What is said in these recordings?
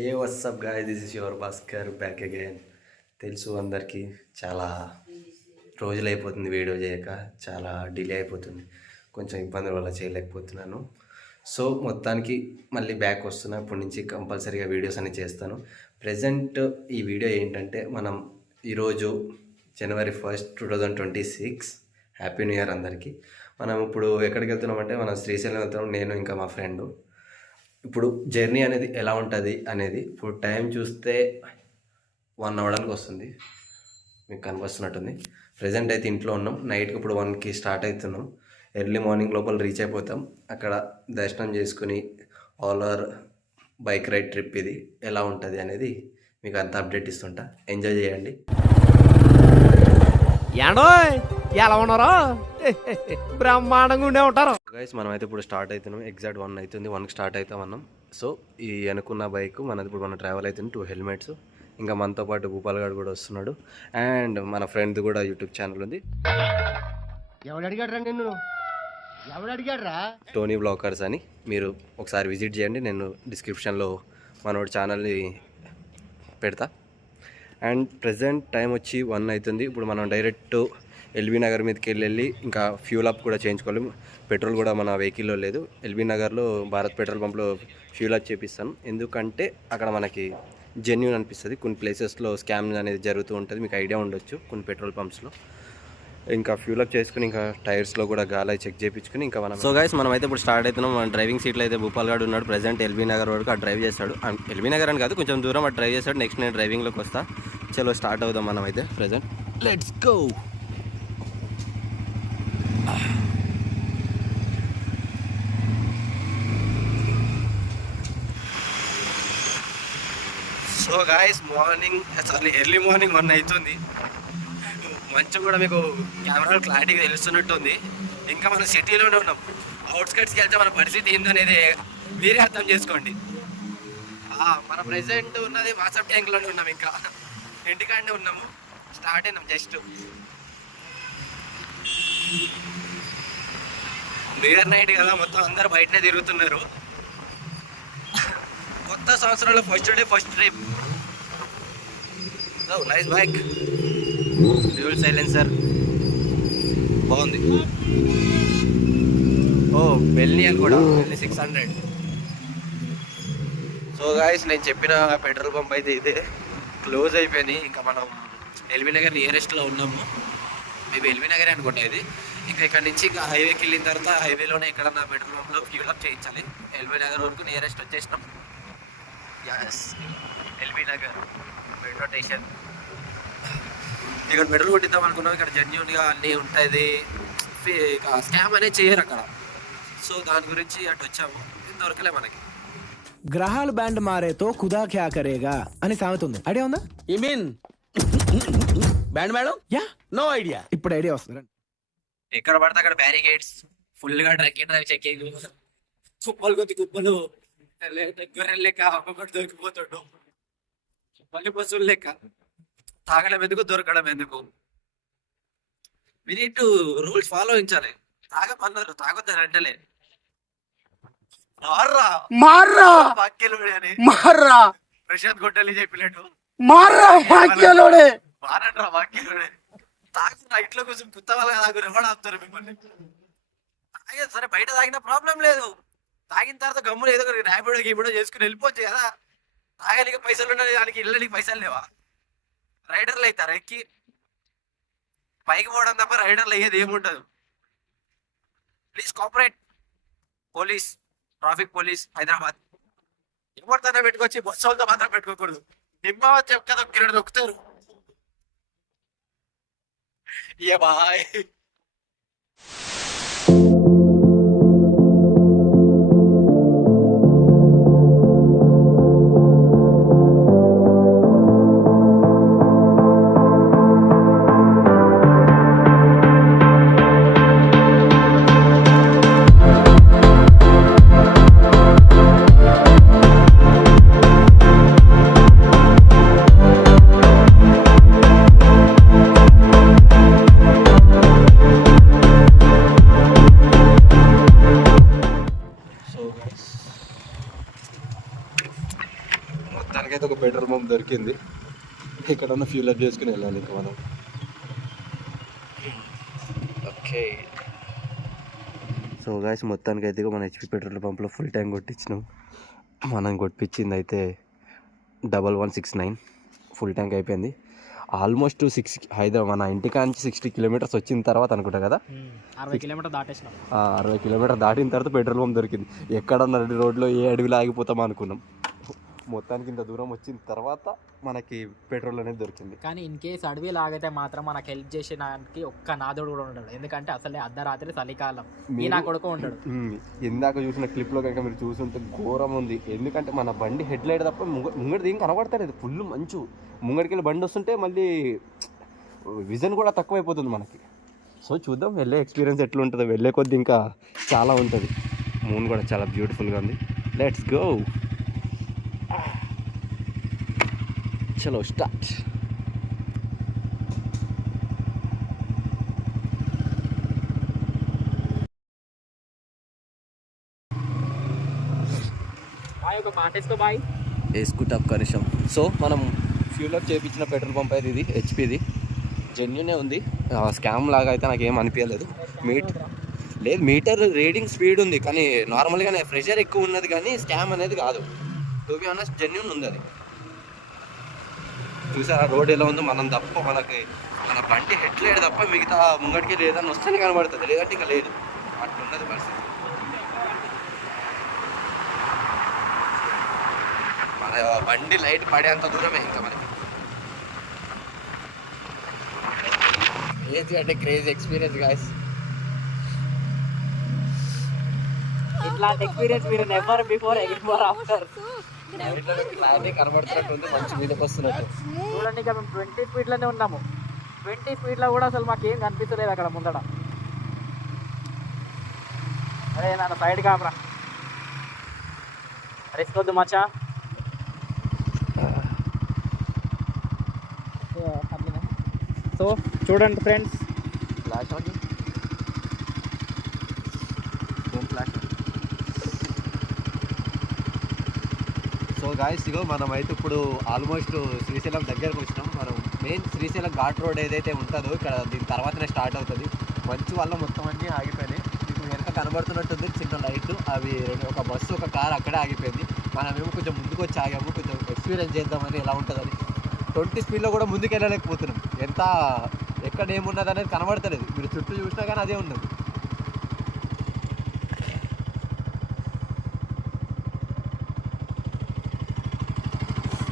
A WhatsApp guy, this is your Bhaskar back again. తెలుసు అందరికీ చాలా రోజులు అయిపోతుంది వీడియో చేయక, చాలా డిలే అయిపోతుంది, కొంచెం ఇబ్బందుల వల్ల చేయలేకపోతున్నాను. సో మొత్తానికి మళ్ళీ బ్యాక్ వస్తున్నా. ఇప్పటి నుంచి కంపల్సరీగా వీడియోస్ అన్ని చేస్తాను. ప్రజెంట్ ఈ వీడియో ఏంటంటే, మనం ఈరోజు January 1st, 2026 happy new year అందరికీ. మనం ఇప్పుడు ఎక్కడికి వెళ్తున్నామంటే, మనం శ్రీశైలం వెళ్తున్నాం, నేను ఇంకా మా ఫ్రెండ్. ఇప్పుడు జర్నీ అనేది ఎలా ఉంటుంది అనేది ఇప్పుడు టైం చూస్తే 1 అవ్వడానికి వస్తుంది, మీకు కనిపిస్తున్నట్టుంది. ప్రజెంట్ అయితే ఇంట్లో ఉన్నాం. నైట్కి ఇప్పుడు 1కి స్టార్ట్ అవుతున్నాం. ఎర్లీ మార్నింగ్ లోపల రీచ్ అయిపోతాం. అక్కడ దర్శనం చేసుకుని all over bike ride trip ఇది ఎలా ఉంటుంది అనేది మీకు అంత అప్డేట్ ఇస్తుంటా. ఎంజాయ్ చేయండి. ఎలా ఉన్నారా? బ్రహ్మాండంగా ఉండే ఉంటారు గైస్. మనమైతే ఇప్పుడు స్టార్ట్ అవుతున్నాం. ఎగ్జాక్ట్ 1 అవుతుంది. 1కి స్టార్ట్ అవుతాం అన్నాం. సో ఈ అనుకున్న బైక్ మనది ఇప్పుడు మన ట్రావెల్ అవుతుంది. 2 హెల్మెట్స్, ఇంకా మనతో పాటు భూపాల్ గారు కూడా వస్తున్నాడు. అండ్ మన ఫ్రెండ్ కూడా యూట్యూబ్ ఛానల్ ఉంది, టోనీ బ్లాగర్స్ అని. మీరు ఒకసారి విజిట్ చేయండి. నేను డిస్క్రిప్షన్లో మనోడి ఛానల్ని పెడతా. అండ్ ప్రజెంట్ టైం వచ్చి 1 అవుతుంది. ఇప్పుడు మనం డైరెక్ట్ ఎల్బీ నగర్ మీదకి వెళ్ళి ఇంకా ఫ్యూల్ అప్ కూడా చేయించుకోవాలి. పెట్రోల్ కూడా మన వెహికల్లో లేదు. ఎల్బీ నగర్లో భారత్ పెట్రోల్ పంప్లో ఫ్యూల్ అప్ చేపిస్తాను. ఎందుకంటే అక్కడ మనకి జెన్యూన్ అనిపిస్తుంది. కొన్ని ప్లేసెస్లో స్కామ్ అనేది జరుగుతూ ఉంటుంది, మీకు ఐడియా ఉండొచ్చు కొన్ని పెట్రోల్ పంప్స్లో. ఇంకా ఫ్యూల్ అప్ చేసుకుని ఇంకా టైర్స్లో కూడా గాలి చెక్ చేయించుకుని ఇంకా మనం. సో గైస్, మనం అయితే ఇప్పుడు స్టార్ట్ అవుతున్నాం. మన డ్రైవింగ్ సీట్లో అయితే భూపాల్ గారు ఉన్నాడు. ప్రజెంట్ ఎల్బీ నగర్ వరకు ఆ డ్రైవ్ చేస్తాడు. ఎల్బీ నగర్ అని కాదు, కొంచెం దూరం ఆ డ్రైవ్ చేస్తాడు. నెక్స్ట్ నేను డ్రైవింగ్లోకి వస్తా. చలో స్టార్ట్ అవుదాం మనం అయితే. Present let's go. So guys, early morning 1 అవుతుంది. మంచు కూడా మీకు కెమెరాలో క్లారిటీగా తెలుస్తున్నట్టుంది. ఇంకా మనం సిటీలోనే ఉన్నాం. అవుట్స్కట్స్కి వెళ్తే మన పరిస్థితి ఏందనేది మీరే అర్థం చేసుకోండి. మన ప్రెసెంట్ ఉన్నది వాట్సాప్ ట్యాంక్లోనే ఉన్నాం. ఇంకా ఇంటికాడనే ఉన్నాము. స్టార్ట్ అయినాం జస్ట్. న్యూ ఇయర్ నైట్ కదా, మొత్తం అందరు బయటనే తిరుగుతున్నారు. కొత్త సంవత్సరంలో first day first trip. Nice bike, dual silencer బాగుంది. బెల్ని అని కూడా, బెల్ని 600. సో గాయస్, నేను చెప్పిన పెట్రోల్ పంప్ అయితే ఇదే, క్లోజ్ అయిపోయింది. ఇంకా మనం ఎల్బీ నగర్ నియరెస్ట్లో ఉన్నాము. మేబీ ఎల్బీ నగర్ అనుకుంటా ఇది. ఇంకా ఇక్కడ నుంచి ఇంకా హైవేకి వెళ్ళిన తర్వాత హైవేలోనే ఎక్కడన్నా పెట్రోల్ పంప్లో ఫ్యూల్ అప్ చేయించాలి. ఎల్బీ నగర్ వరకు నియరెస్ట్ వచ్చేసినాం. Yes, LB Nagar metro station. ఇక్కడ పెట్రోల్ కొట్టిద్దాం అనుకున్నాం. ఇక్కడ జెన్యూన్గా అన్నీ ఉంటుంది, స్కామ్ అనేది చేయరు అక్కడ. సో దాని గురించి అటు వచ్చాము. దొరకలే మనకి. గ్రహాలు బ్యాండ్ మారేతో ఖుదా క్యా కరేగా అని సామెత ఉంది. ఐడియా ఉందా? You mean band madam? Yeah, no idea. ఇప్పుడు ఐడియా వస్తుంది. ఎక్కడ పడితే అక్కడ బ్యారికేడ్స్, ఫుల్గా డ్రైవ్ చెక్కింగ్, కుప్పలు కొద్ది కుప్పలు, గొర్రెలు లెక్క ఒక్కొక్కటి దొరికిపోతాడు. మళ్ళీ బస్సులు లెక్క తాగడం ఎందుకు, దొరకడం ఎందుకు? We need to rules follow చేయించాలి. తాగమన్నారు, తాగొద్దని అంటలే. ప్రశాంత్ గొడ్డలి చెప్పినట్టు మారండ్రా వాక్యాలుడే. తాగుతున్నా ఇంట్లో కొంచెం కుత్త వాళ్ళ తాగు ఎవరు ఆపుతారు మిమ్మల్ని? తాగేది సరే, బయట తాగినా ప్రాబ్లం లేదు. తాగిన తర్వాత గమ్ములు ఏదో ఒకటి ర్యాపిడో గీపిడో చేసుకుని వెళ్ళిపోవచ్చు కదా. తాగడానికి పైసలు ఉన్నాయి, దానికి ఇళ్ళనికి పైసలు లేవా? రైడర్లు అవుతారు ఎక్కి పైకి పోవడం తప్ప రైడర్లు అయ్యేది ఏముండదు. Please cooperate. Police, traffic police Hyderabad, ఎవరితోనే పెట్టుకొచ్చి బస్సు వాళ్ళతో మాత్రం పెట్టుకోకూడదు. నిమ్మ చెక్క దొక్కినట్టు దొక్కుతారు. ఏ బాయ్. మొత్తానికైతే ఒక పెట్రోల్ పంప్ దొరికింది. ఇక్కడ ఉన్న ఫ్యూల్ అప్ చేసుకుని వెళ్ళాలి ఇంకా మనం. ఓకే సో గాయస్ మొత్తానికైతే మన హెచ్పి పెట్రోల్ పంప్లో ఫుల్ ట్యాంక్ కొట్టించినాం. మనం కొట్టించింది అయితే 1169 ఫుల్ ట్యాంక్ అయిపోయింది. ఆల్మోస్ట్ 6 హైదరాబాద్ మన ఇంటికాంచి 60 కిలోమీటర్స్ వచ్చిన తర్వాత అనుకుంటా కదా, 60 కిలోమీటర్ దాటేసినాం. 60 కిలోమీటర్ దాటిన తర్వాత పెట్రోల్ పంప్ దొరికింది. ఎక్కడన్నా రోడ్లో ఏ అడవిలో ఆగిపోతాం అనుకున్నాం. మొత్తానికి ఇంత దూరం వచ్చిన తర్వాత మనకి పెట్రోల్ అనేది దొరికింది. కానీ ఇన్ కేస్ అడవి లాగైతే మాత్రం మనకు హెల్ప్ చేసేదానికి ఒక్క నాదుడు కూడా ఉంటాడు. ఎందుకంటే అసలే అర్ధరాత్రి చలికాలం, ఈ నా కొడుకు ఉంటాడు. ఇందాక చూసిన క్లిప్లో కనుక మీరు చూసుంటే ఘోరం ఉంది. ఎందుకంటే మన బండి హెడ్ లైట్ తప్ప ముంగడిది ఏం కనబడతలేదు. ఫుల్ మంచు, ముంగడికి వెళ్ళి బండి వస్తుంటే మళ్ళీ విజన్ కూడా తక్కువైపోతుంది మనకి. సో చూద్దాం వెళ్ళే ఎక్స్పీరియన్స్ ఎట్లా ఉంటుందో. వెళ్ళే కొద్ది ఇంకా చాలా ఉంటుంది. మూన్ కూడా చాలా బ్యూటిఫుల్గా ఉంది. లెట్స్ గో, చలో స్టార్ట్. ఒక పాటేసుకో బాయ్, వేసుకుంటాం కనీసం. సో మనం ఫ్యూల్ అప్ చేయించిన పెట్రోల్ పంప్ అయితే ఇది హెచ్పిది. జెన్యునే ఉంది, స్కామ్ లాగా అయితే నాకు ఏం అనిపించలేదు. లేదు మీటర్ రీడింగ్ స్పీడ్ ఉంది, కానీ నార్మల్గానే ప్రెషర్ ఎక్కువ ఉన్నది, కానీ స్కామ్ అనేది కాదు. టు బి ఆనెస్ట్ జెన్యున్ ఉంది అది. చూసారా రోడ్ ఎలా ఉందో. మనం తప్ప మనకి మన బండి హెడ్ లైట్ తప్ప మిగతా ముంగడికి లేదని వస్తేనే కనబడుతుంది, లేదంటే ఇంకా లేదు. అట్లున్నది పరిస్థితి. మన బండి లైట్ పడేంత దూరమే ఇంకా మనకి. క్రేజీ అంటే క్రేజీ ఎక్స్పీరియన్స్ గాయ్స్. ఇట్లాంటి ఎక్స్పీరియన్స్ మీరు నెవర్ బిఫోర్ ఎగ్జిబోర్ ఆఫ్టర్. క్లారిటీ కనబడుతున్నట్టు ఉంది, మంచి మీదకి వస్తున్నట్టు. చూడండి ఇక మేము 20 స్పీడ్లోనే ఉన్నాము. 20 స్పీడ్లో కూడా అసలు మాకు ఏం కనిపించలేదు అక్కడ ముందట. అరే నాన్న సైడ్ కాపరా, రిస్క్ వద్దు మచ్చా. సో చూడండి friends, flash on flash. So guys ఇగో మనం అయితే ఇప్పుడు ఆల్మోస్ట్ శ్రీశైలం దగ్గరకు వచ్చినాం. మనం మెయిన్ శ్రీశైలం ఘాట్ రోడ్ ఏదైతే ఉంటుందో ఇక్కడ దీని తర్వాతనే స్టార్ట్ అవుతుంది. మంచు వల్ల మొత్తం అన్నీ ఆగిపోయినాయి. మీకు వెనక కనబడుతున్నట్టుంది చిన్న లైట్, అవి ఒక బస్సు ఒక కార్ అక్కడే ఆగిపోయింది. మనమేమో కొంచెం ముందుకు వచ్చి ఆగాము, కొంచెం ఎక్స్పీరియన్స్ చేద్దామని ఎలా ఉంటుందని. 20 స్పీడ్లో కూడా ముందుకు వెళ్ళలేకపోతున్నాం. ఎంత ఎక్కడ ఏమున్నది అనేది కనబడతలేదు. మీరు చుట్టూ చూసినా కానీ అదే ఉన్నది.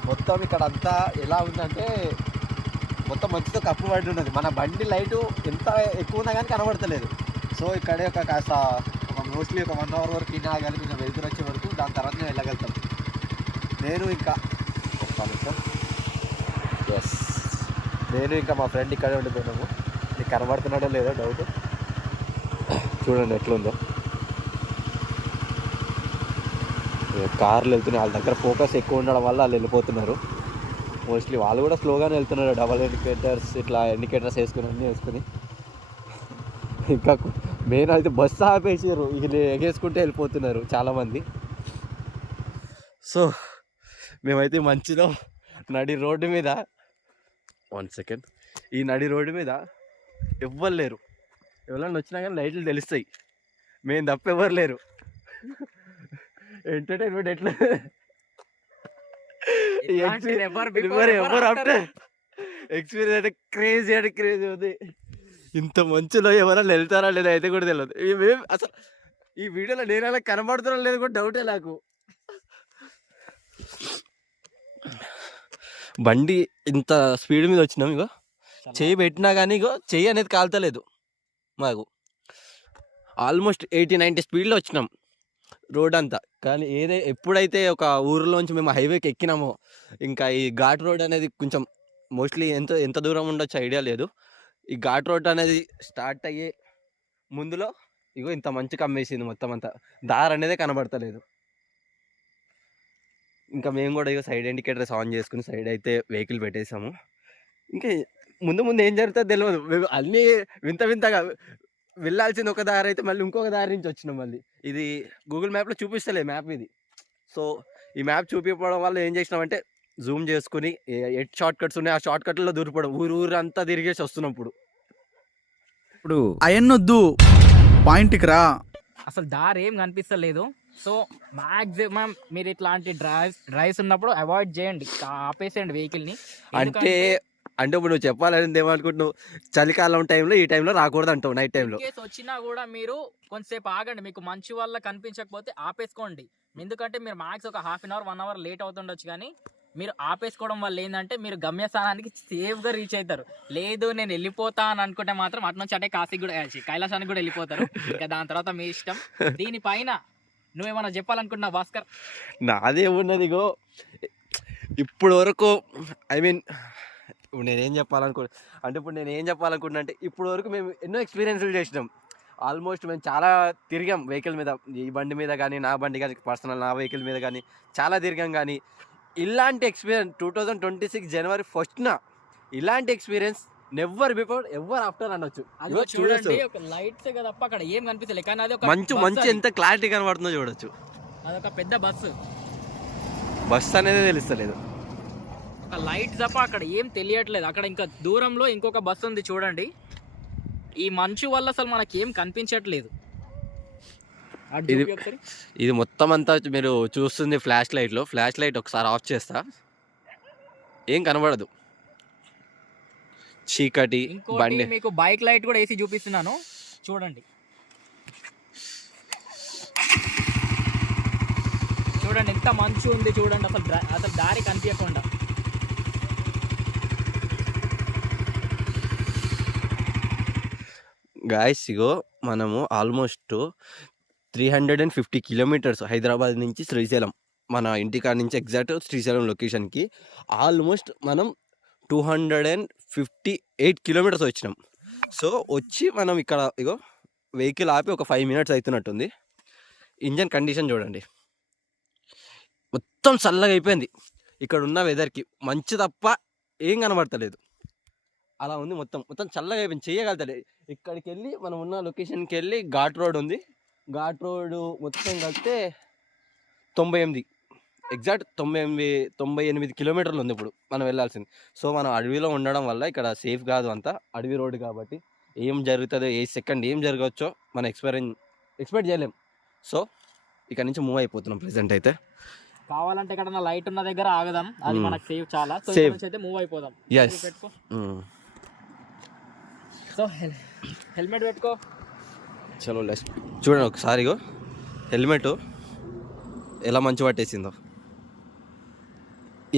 మొత్తం ఇక్కడ అంతా ఎలా ఉందంటే మొత్తం మంచుతో కప్పు పడి ఉన్నది. మన బండి లైటు ఎంత ఎక్కువ ఉన్నా కానీ కనబడతలేదు. సో ఇక్కడే ఒక కాస్త మోస్ట్లీ ఒక 1 అవర్ వరకు ఇన్నా కానీ కొంచెం వెళ్తురు వచ్చే వరకు, దాని తర్వాత నేను వెళ్ళగలుగుతాం. నేను ఇంకా మా ఫ్రెండ్ ఇక్కడే ఉండిపోయినాము. నీకు కనబడుతున్నాడో లేదో డౌట్. చూడండి ఎట్లుందో. కార్లు వెళ్తున్నాయి, వాళ్ళ దగ్గర ఫోకస్ ఎక్కువ ఉండడం వల్ల వాళ్ళు వెళ్ళిపోతున్నారు. మోస్ట్లీ వాళ్ళు కూడా స్లోగానే వెళ్తున్నారు. డబల్ ఇండికేటర్స్ ఇట్లా ఇండికేటర్స్ వేసుకుని అన్నీ వేసుకుని. ఇంకా మెయిన్ అయితే బస్సు ఆపేసారు, ఇక ఎగేసుకుంటే వెళ్ళిపోతున్నారు చాలామంది. సో మేమైతే మంచిలో నడి రోడ్డు మీద 1 సెకండ్ ఈ నడి రోడ్డు మీద ఎవ్వరు లేరు. ఎవరైనా వచ్చినా కానీ లైట్లు తెలుస్తాయి, మేము తప్ప ఎవరు లేరు. ఎంటర్టైన్మెంట్ ఎట్లా ఎక్స్పీరియన్స్ అయితే క్రేజీ అంటే క్రేజీ ఉంది. ఇంత మంచులో ఎవరైనా వెళ్తారా లేదా అయితే కూడా తెలియదు. మేము అసలు ఈ వీడియోలో నేను అలా కనబడుతున్నా లేదు కూడా డౌటే నాకు. బండి ఇంత స్పీడ్ మీద వచ్చినాం. ఇగో చెయ్యి పెట్టినా కానీ ఇగో చెయ్యి అనేది కాలుతలేదు మాకు. ఆల్మోస్ట్ 80-90 స్పీడ్లో వచ్చినాం రోడ్ అంతా. కానీ ఎప్పుడైతే ఒక ఊరిలోంచి మేము హైవేకి ఎక్కినామో ఇంకా ఈ ఘాట్ రోడ్ అనేది కొంచెం మోస్ట్లీ ఎంత దూరం ఉండొచ్చు ఐడియా లేదు. ఈ ఘాట్ రోడ్ అనేది స్టార్ట్ అయ్యే ముందులో ఇగో ఇంత మంచి కమ్మేసింది మొత్తం అంతా. దారి అనేదే కనబడతలేదు. ఇంకా మేము కూడా ఇగో సైడ్ ఇండికేటర్స్ ఆన్ చేసుకుని సైడ్ అయితే వెహికల్ పెట్టేసాము. ఇంకా ముందు ఏం జరుగుతుందో తెలియదు. మేము అన్నీ వింతగా వెళ్ళాల్సింది ఒక దారి అయితే మళ్ళీ ఇంకొక దారి నుంచి వచ్చినాం. మళ్ళీ ఇది గూగుల్ మ్యాప్లో చూపిస్తలే మ్యాప్ ఇది. సో ఈ మ్యాప్ చూపించడం వల్ల ఏం చేసినామంటే జూమ్ చేసుకుని ఎట్ షార్ట్ కట్స్ ఉన్నాయి ఆ షార్ట్ కట్లో దూరిపోవడం ఊరు అంతా తిరిగేసి వస్తున్నాం. ఇప్పుడు అయన్నొద్దు, పాయింట్కి రా. అసలు దారి ఏం కనిపిస్తలేదు. సో మ్యాక్సిమం మీరు ఇట్లాంటి డ్రైవ్స్ ఉన్నప్పుడు అవాయిడ్ చేయండి, ఆపేసేయండి వెహికల్ని. అంటే ఇప్పుడు నువ్వు చెప్పాలని ఏమనుకుంటున్నావు, చలికాలం టైంలో ఈ టైంలో రాకూడదు అంటావు, నైట్ టైంలో. కేసు వచ్చినా కూడా మీరు కొంతసేపు ఆగండి, మీకు మంచి వల్ల కనిపించకపోతే ఆపేసుకోండి. ఎందుకంటే మీరు మ్యాక్స్ ఒక half an hour 1 hour late అవుతుండొచ్చు, కానీ మీరు ఆపేసుకోవడం వల్ల ఏంటంటే మీరు గమ్యస్థానానికి సేఫ్గా రీచ్ అవుతారు. లేదు నేను వెళ్ళిపోతా అని అనుకుంటే మాత్రం అటు నుంచి అంటే కాశీకి కూడా కైలాసానికి కూడా వెళ్ళిపోతారు. ఇంకా దాని తర్వాత మీ ఇష్టం. దీనిపైన నువ్వేమన్నా చెప్పాలనుకుంటున్నావు భాస్కర్? నాదే ఉన్నదిగో ఇప్పుడు వరకు, ఐ మీన్ ఇప్పుడు నేనేం చెప్పాలనుకుంటున్నా అంటే ఇప్పుడు వరకు మేము ఎన్నో ఎక్స్పీరియన్స్లు చేసినాం. ఆల్మోస్ట్ మేము చాలా తిరిగాం వెహికల్ మీద, ఈ బండి మీద కానీ నా బండి కానీ పర్సనల్ నా వెహికల్ మీద కానీ చాలా తిరిగాం. కానీ ఇలాంటి ఎక్స్పీరియన్స్ 2026 జనవరి 1న ఇలాంటి experience never before ever after అనొచ్చు. చూడండి ఒక లైట్స్ కదా తప్ప అక్కడ ఏం కనిపిస్తలేదు, కానీ అది ఒక మంచి ఎంత క్లారిటీ కనబడుతుందో చూడొచ్చు. అదొక పెద్ద బస్సు అనేది తెలుస్తలేదు, ఒక లైట్ తప్ప అక్కడ ఏం తెలియట్లేదు. అక్కడ ఇంకా దూరంలో ఇంకొక బస్సు ఉంది చూడండి. ఈ మంచు వల్ల అసలు మనకి ఏం కనిపించట్లేదు. ఇది మొత్తం అంతా మీరు చూస్తుంది ఫ్లాష్ లైట్ ఒకసారి ఆఫ్ చేస్తా, ఏం కనబడదు, చీకటి. బండి మీకు బైక్ లైట్ కూడా వేసి చూపిస్తున్నాను చూడండి. ఎంత మంచు ఉంది చూడండి, అసలు దారి కనిపించకుండా. గాయస్ ఇగో మనము ఆల్మోస్ట్ 350 కిలోమీటర్స్ హైదరాబాద్ నుంచి శ్రీశైలం, మన ఇంటికాడ నుంచి ఎగ్జాక్ట్ శ్రీశైలం లొకేషన్కి ఆల్మోస్ట్ మనం 258 కిలోమీటర్స్ వచ్చినాం. సో వచ్చి మనం ఇక్కడ ఇగో వెహికల్ ఆపి ఒక 5 మినిట్స్ అవుతున్నట్టుంది. ఇంజన్ కండిషన్ చూడండి, మొత్తం చల్లగా అయిపోయింది. ఇక్కడ ఉన్న వెదర్కి మంచు తప్ప ఏం కనబడతలేదు, అలా ఉంది. మొత్తం చల్లగా అయిపోయింది, చేయగలుగుతలేదు. ఇక్కడికి వెళ్ళి మనం ఉన్న లొకేషన్కి వెళ్ళి ఘాట్ రోడ్ ఉంది, ఘాట్ రోడ్ మొత్తం కలిస్తే 98 ఎగ్జాక్ట్ 98 కిలోమీటర్లు ఉంది ఇప్పుడు మనం వెళ్ళాల్సింది. సో మనం అడవిలో ఉండడం వల్ల ఇక్కడ సేఫ్ కాదు, అంతా అడవి రోడ్డు కాబట్టి ఏం జరుగుతుందో ఏ సెకండ్ ఏం జరగవచ్చో మనం ఎక్స్పెక్ట్ చేయలేం. సో ఇక్కడ నుంచి మూవ్ అయిపోతున్నాం ప్రెసెంట్ అయితే. కావాలంటే ఇక్కడ లైట్ ఉన్న దగ్గర ఆగదాం, అది మనకు సేఫ్, చాలా సేఫ్ అయితే మూవ్ అయిపోదాం. సో హెల్మెట్ పెట్టుకో. చలో లెట్స్ చూడండి ఒకసారి హెల్మెట్ ఎలా మంచు పట్టేసిందో,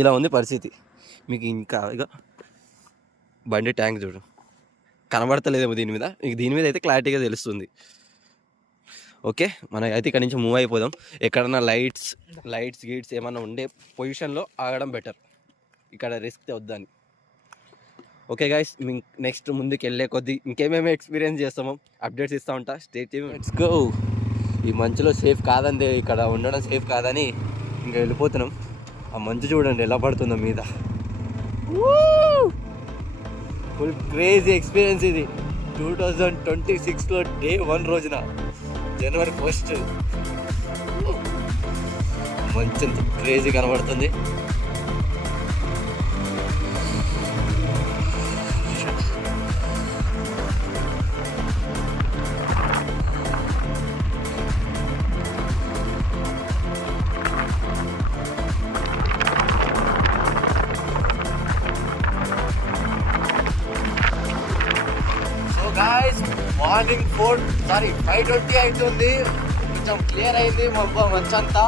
ఇలా ఉంది పరిస్థితి. మీకు ఇంకా బండి ట్యాంక్ చూడు, కనబడతలేదేమో దీని మీద, మీకు దీని మీద అయితే క్లారిటీగా తెలుస్తుంది. ఓకే, మనం అయితే ఇక్కడ నుంచి మూవ్ అయిపోదాం. ఎక్కడన్నా లైట్స్ గీట్స్ ఏమన్నా ఉండే పొజిషన్లో ఆగడం బెటర్, ఇక్కడ రిస్క్ వద్దని. ఓకే గైస్, నెక్స్ట్ ముందుకు వెళ్ళే కొద్దీ ఇంకేమేమి ఎక్స్పీరియన్స్ చేస్తామో అప్డేట్స్ ఇస్తూ ఉంటా. Stay tune, let's go. ఈ మంచులో సేఫ్ కాదండి, ఇక్కడ ఉండడం సేఫ్ కాదని ఇంకా వెళ్ళిపోతున్నాం. ఆ మంచు చూడండి ఎలా పడుతుందో మీద, ఫుల్ క్రేజీ ఎక్స్పీరియన్స్ ఇది. 2026లో Day 1 రోజున జనవరి 1 మంచి క్రేజీ కనబడుతుంది. మార్నింగ్ 5:20 అవుతుంది, కొంచెం క్లియర్ అయింది మంచంతా.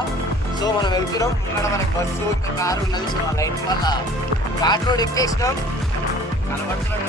సో మనం వెళ్తున్నాం, ఇక్కడ మనకి బస్సు ఇంకా కారు ఉన్నది. సో ఆ లైట్ వల్ల ఘాట్ రోడ్ ఎక్కేసినాం, కనబడుతున్నాడు.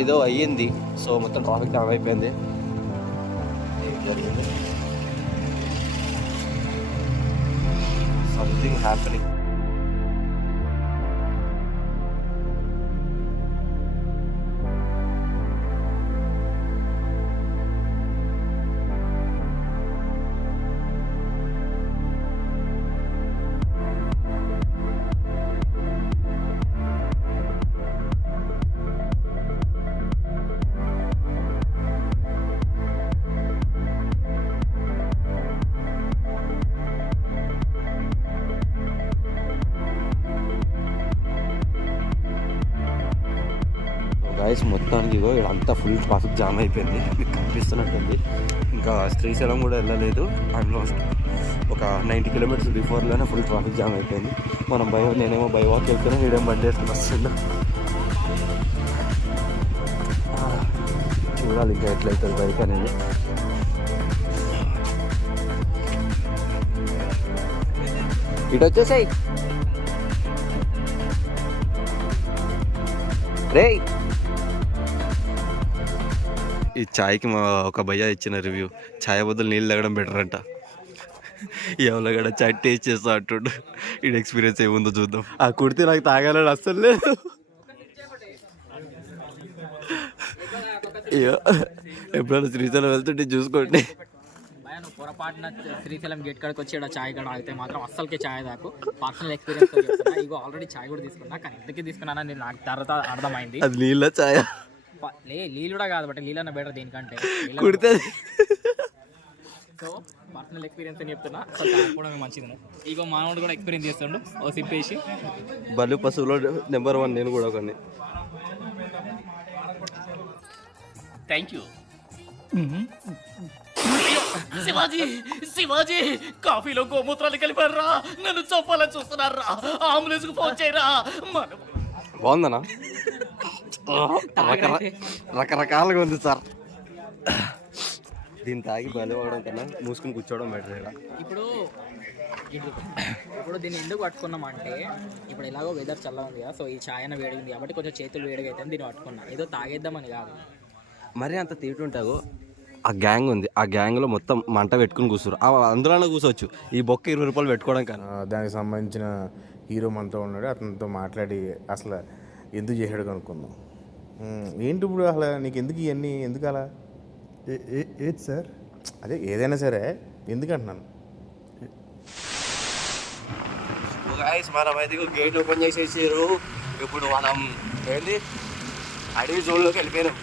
ఏదో అయ్యింది, సో మొత్తం ట్రాఫిక్ జామ్ అయిపోయింది. Something happening. గాయస్ మొత్తానికి ఇగో ఇక్కడ అంతా ఫుల్ ట్రాఫిక్ జామ్ అయిపోయింది, మీకు కనిపిస్తున్నట్టుంది. ఇంకా శ్రీశైలం కూడా వెళ్ళలేదు. ఆల్మోస్ట్ ఒక 90 కిలోమీటర్స్ బిఫోర్లోనే ఫుల్ ట్రాఫిక్ జామ్ అయిపోయింది. నేనేమో బై వాక్ వెళ్తున్నా, వీడేమో బండి వేసుకుని వస్తుందా. చూడాలి ఇంకా ఎట్లయితుంది బైక్ అనేది. ఇటు వచ్చేసాయి రే. ఈ ఛాయ్కి మా ఒక భయ్య ఇచ్చిన రివ్యూ, ఛాయ్ బదులు నీళ్ళు తాగడం బెటర్ అంట. ఎవరో కూడా ఛాయ్ టేస్ట్ చేస్తా అంటుండు. ఈ ఎక్స్పీరియన్స్ ఏముందో చూద్దాం. ఆ కుడితే నాకు తాగాలని అస్సలు లేదు. అయ్యో ఎప్పుడైనా శ్రీశైలం వెళ్తుంటే చూసుకోండి. నువ్వు పొరపాటున శ్రీశైలం గేట్ కాడికి వచ్చి చాయ్ కాడ ఆగితే మాత్రం అస్సలకే చాయ్ దాకు పర్సనల్ ఎక్స్పీరియన్స్ చెప్తున్నా. ఇగో ఆల్రెడీ చాయ్ కూడా తీసుకున్నా, కానీ ఎందుకు తీసుకున్నానని నాకు తర్వాత అర్థమైంది. అది నీళ్ళ ఛాయ్ నీళ్ళు కూడా కాదు, బట్ నీళ్ళన్న బెటర్ దీనికంటే. కుడితే సో పర్సనల్ ఎక్స్పీరియన్స్ అని చెప్తున్నా, కూడా మంచిది. ఇగో మానవుడు కూడా ఎక్స్పీరియన్స్ చేస్తుండు ఓ సిప్పేసి. బలు పశువులో నెంబర్ 1 నేను కూడా ఒకని. Thank you Shivaji. కాఫీలో గోమూత్రాలు కలిపారా, నన్ను చంపాలని చూస్తున్నారా, అంబులెన్స్ కు ఫోన్ చేయరా. బాగుందనా? రకరకాలుగా ఉంది సార్. దీన్ని తాగి బలి అవ్వడం కన్నా మూసుకుని కూర్చోవడం బెటర్. ఇప్పుడు దీన్ని ఎందుకు పట్టుకున్నామంటే, ఇప్పుడు ఎలాగో వెదర్ చల్లగా ఉంది కదా, సో ఈ ఛాయ్ అన్న వేడిగింది కాబట్టి కొంచెం చేతులు వేడిగా అయితే దీన్ని పట్టుకున్నా. ఏదో తాగేద్దామని కాదు. మరి అంత తీటుంటాగో ఆ గ్యాంగ్ ఉంది, ఆ గ్యాంగ్లో మొత్తం మంట పెట్టుకుని కూర్చోరు. అందులోనే కూర్చోవచ్చు. ఈ బొక్క 20 రూపాయలు పెట్టుకోవడం కానీ. దానికి సంబంధించిన హీరో మనతో ఉన్నాడు, అతనితో మాట్లాడి అసలు ఎందుకు చేసాడు కనుక్కుందాం. ఏంటి ఇప్పుడు అసలు నీకు ఎందుకు ఇవన్నీ, ఎందుకు అలా? ఏది సార్? అదే ఏదైనా సరే ఎందుకు అంటున్నాను. మనం అయితే గేట్ ఓపెన్ చేసేసారు. ఇప్పుడు మనం ఏంటి అడవి జోన్లోకి వెళ్ళిపోయినాం.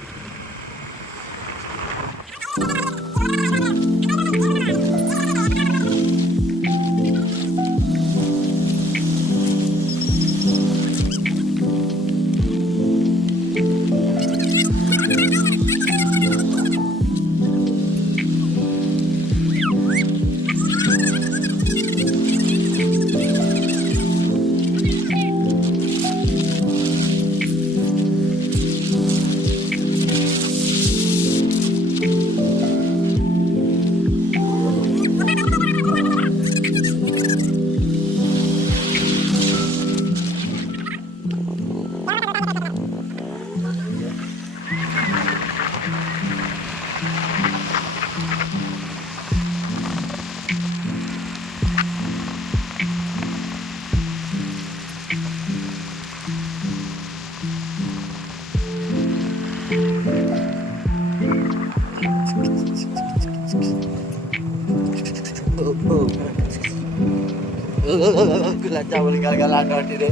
గులాబ్ జాములు కలగలాంటిది.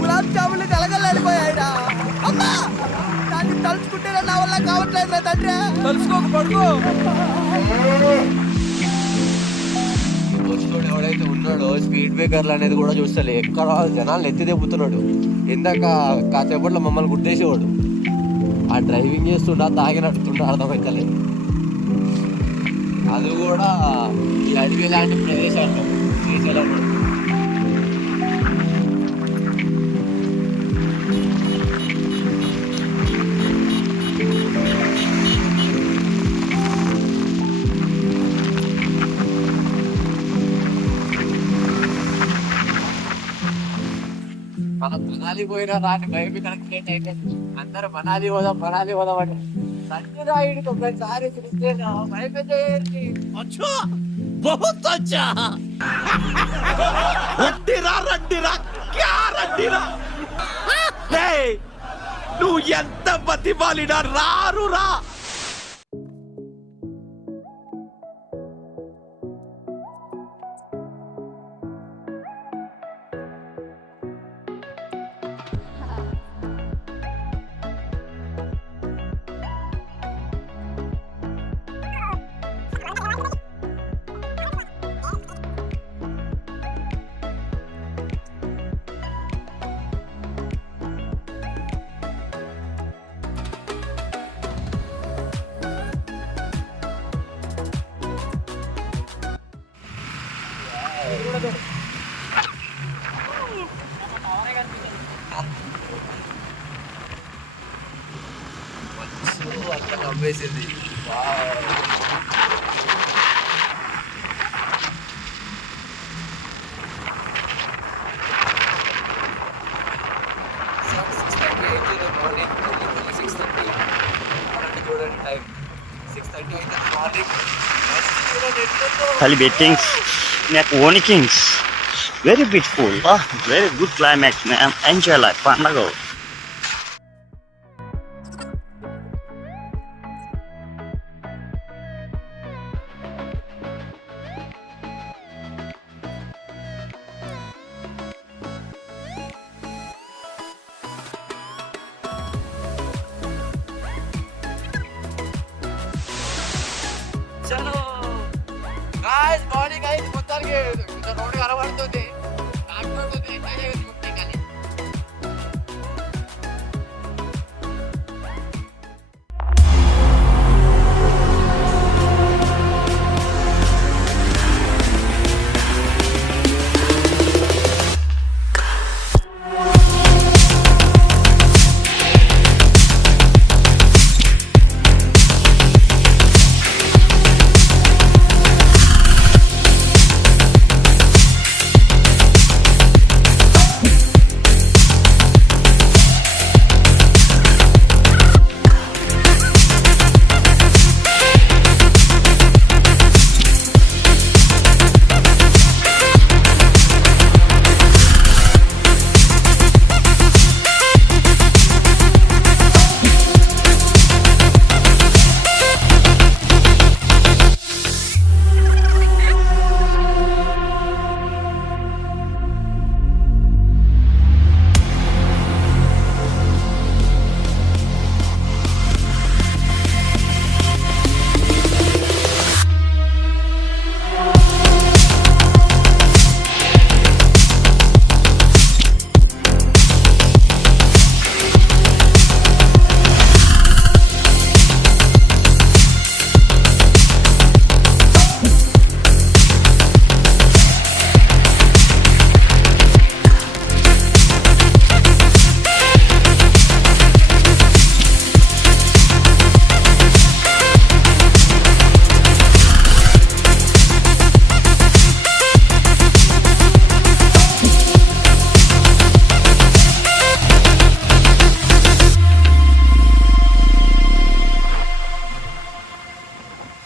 గులాబ్ జాములు కలగలేకపోయాడా? అమ్మా దాన్ని తలుచుకుంటే నా వల్ల కావట్లేదు రా తండ్రి. తలుచుకోక పడుకో. ఎవడైతే ఉన్నాడో స్పీడ్ బ్రేకర్లు అనేది కూడా చూస్తలే, ఎక్కడ జనాలు ఎత్తి తెప్పుతున్నాడు. ఇందాక కాసేపట్లో మమ్మల్ని గుర్తేసేవాడు. ఆ డ్రైవింగ్ చేస్తుండ తాగినట్టుండ అర్థమవుతలేదు. అది కూడా ఈ అడవి లాంటి ప్రదేశాల్లో శ్రీశైలంలో. మనం మనాలి పోయినా రాని భయం కనెక్ట్ అయిపోయింది. అందరూ మనాలి పోదాం అంటే సత్యరాయుడికి ఒకసారి చూస్తే భయపెట్టేది. బహుత్ అచ్చా. నువ్వు ఎంత బతిమాలినా రారు రా. అంత కమ్మేసింది. చూడండి టైం 6:30 అయితే morning. Taliban Kings, Nekwoni Kings. Very beautiful, very good climax, man. Enjoy life, Pandago. చలో గాయ్స్, మార్నింగ్ అయితే మొత్తానికి రోడ్డు కనబడుతుంది. కానీ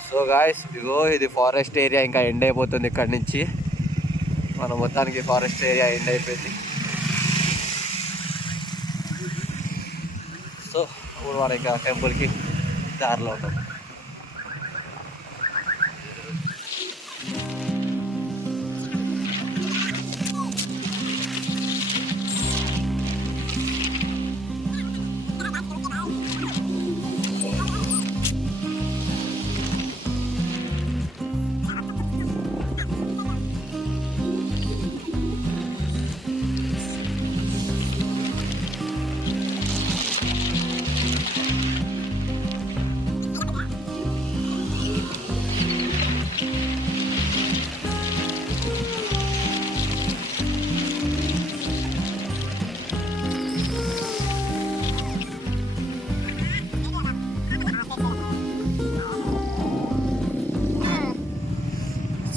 సో గాయ్స్, ఇగో ఇది ఫారెస్ట్ ఏరియా. ఇంకా ఎండ్ అయిపోతుంది ఇక్కడ నుంచి. మనం మొత్తానికి ఫారెస్ట్ ఏరియా ఎండ్ అయిపోయింది. సో ఇప్పుడు మనం ఇంకా టెంపుల్కి దారిలో ఉంటాం.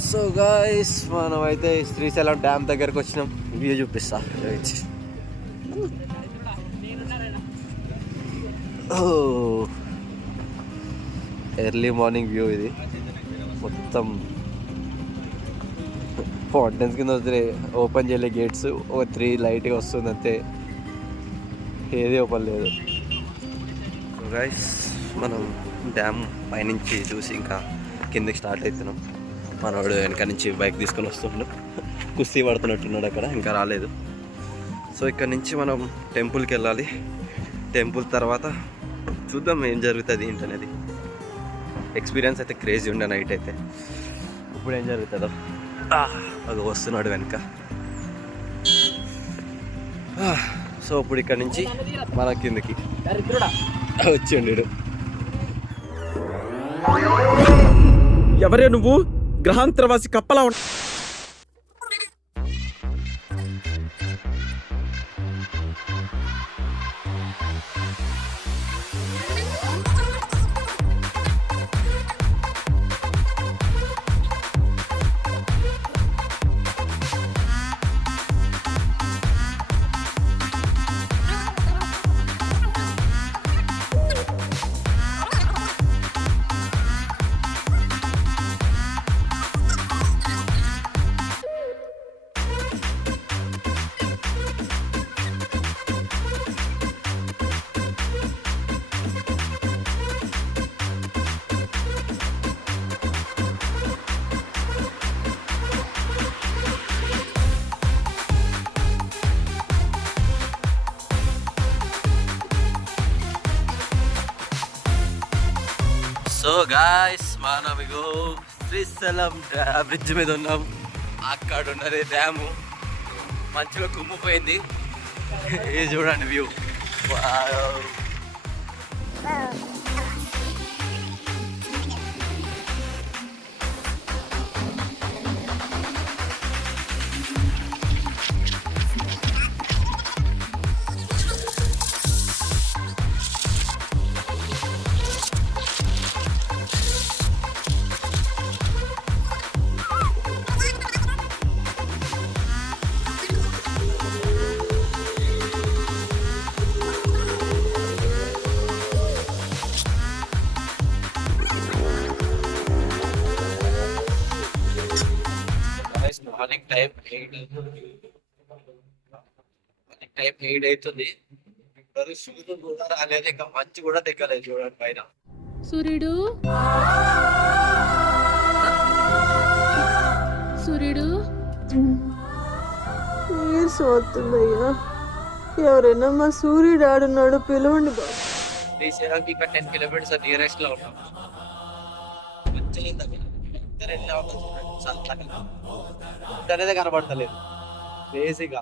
సో గాయ్స్, మనం అయితే శ్రీశైలం డ్యామ్ దగ్గరకు వచ్చినాం. వ్యూ చూపిస్తా. ఎర్లీ మార్నింగ్ వ్యూ ఇది మొత్తం. ఫౌంటైన్స్ కింద వస్తున్నాయి, ఓపెన్ చేయలే గేట్స్, ఓ 3 లైట్గా వస్తుంది అంతే, ఏది ఓపెన్ లేదు. గైస్ మనం డ్యామ్ పైనుంచి చూసి ఇంకా కిందకి స్టార్ట్ అవుతున్నాం. మనవాడు వెనక నుంచి బైక్ తీసుకొని వస్తుండు, కుస్తీ పడుతున్నట్టున్నాడు అక్కడ, ఇంకా రాలేదు. సో ఇక్కడ నుంచి మనం టెంపుల్కి వెళ్ళాలి. టెంపుల్ తర్వాత చూద్దాం ఏం జరుగుతుంది ఏంటనేది. ఎక్స్పీరియన్స్ అయితే క్రేజీ ఉండే నైట్ అయితే. ఇప్పుడు ఏం జరుగుతుందో. అది వస్తున్నాడు వెనక. సో ఇప్పుడు ఇక్కడ నుంచి మన కిందకి వచ్చిండు. ఎవరే నువ్వు? గ్రహాంతరవాసి కప్పలా ఉంటా. సో గాయస్ మనం ఇగో శ్రీశైలం బ్రిడ్జ్ మీద ఉన్నాం. అక్కడ ఉన్నది డ్యాము, మంచిగా కుమ్మిపోయింది. ఇది చూడండి వ్యూ. మార్నింగ్ టైం 8 అవుతుంది. సూర్యుడు కూడా రాలేదు, ఇంకా మంచు కూడా తెక్కలేదు. చూడండి పైన సూర్యుడు సూర్యుడు వస్తుందయ్యా, ఎవరైనా మా సూర్యుడు ఆడున్నాడు పిలవండి బాబు. శ్రీశైలంకి ఇక్కడ 10 కిలోమీటర్స్ నియరెస్ట్ లో ఉన్నాం. అనేది కనబడతలేదు బేసిక్గా.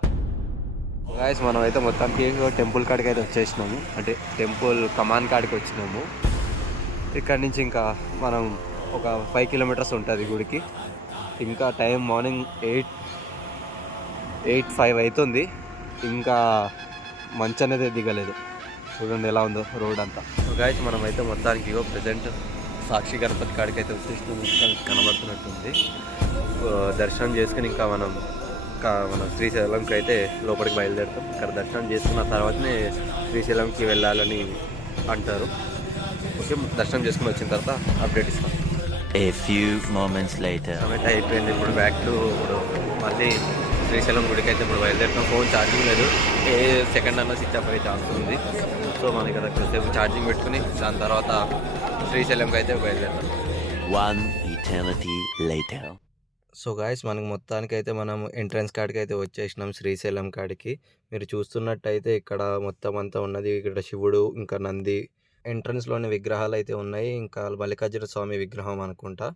గాయస్ మనం అయితే మొత్తానికి టెంపుల్ కాడికి అయితే వచ్చేసినాము, అంటే టెంపుల్ కమాన్ కాడికి వచ్చినాము. ఇక్కడ నుంచి ఇంకా మనం ఒక 5 కిలోమీటర్స్ ఉంటుంది గుడికి. ఇంకా టైం మార్నింగ్ 8:05 అవుతుంది. ఇంకా మంచు అనేది దిగలేదు. చూడండి ఎలా ఉందో రోడ్ అంతా. గాయస్ మనం అయితే మొత్తానికి ప్రజెంట్ సాక్షి గణపతి కాడికి అయితే వచ్చేసినాము. కనబడుతున్నట్టుంది. దర్శనం చేసుకుని ఇంకా మనం శ్రీశైలంకి అయితే లోపలికి బయలుదేరుతాం. ఇక్కడ దర్శనం చేసుకున్న తర్వాతనే శ్రీశైలంకి వెళ్ళాలని అంటారు. ఓకే, దర్శనం చేసుకుని వచ్చిన తర్వాత అప్డేట్ ఇస్తాం. A few moments later. సమేత అయిపోయింది. ఇప్పుడు బ్యాక్ టు మళ్ళీ శ్రీశైలం గుడికి అయితే ఇప్పుడు బయలుదేరుతాం. ఫోన్ ఛార్జింగ్ లేదు, ఏ సెకండ్ అన్న స్విచ్ ఆఫ్ అయ్యే ఛాన్స్ ఉంది. సో మనకి కదా కొద్దిసేపు ఛార్జింగ్ పెట్టుకుని దాని తర్వాత శ్రీశైలంకి అయితే బయలుదేరుతాం. 1 eternity later. సో గాయస్ మనకి మొత్తానికైతే మనం ఎంట్రన్స్ కాడికి అయితే వచ్చేసినాం శ్రీశైలం కాడికి. మీరు చూస్తున్నట్టయితే ఇక్కడ మొత్తం అంతా ఉన్నది. ఇక్కడ శివుడు ఇంకా నంది, ఎంట్రన్స్లోని విగ్రహాలు అయితే ఉన్నాయి. ఇంకా మల్లికార్జున స్వామి విగ్రహం అనుకుంటా.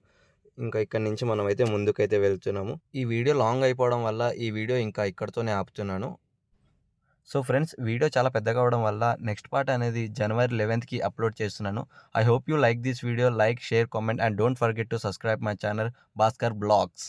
ఇంకా ఇక్కడ నుంచి మనం అయితే ముందుకైతే వెళ్తున్నాము. ఈ వీడియో లాంగ్ అయిపోవడం వల్ల ఈ వీడియో ఇంకా ఇక్కడితోనే ఆపుతున్నాను. సో ఫ్రెండ్స్, వీడియో చాలా పెద్దగా అవడం వల్ల నెక్స్ట్ పార్ట్ అనేది January 11th అప్లోడ్ చేస్తున్నాను. I hope you like this video. Like, share, comment and don't forget to subscribe my channel Bhaskar blogs.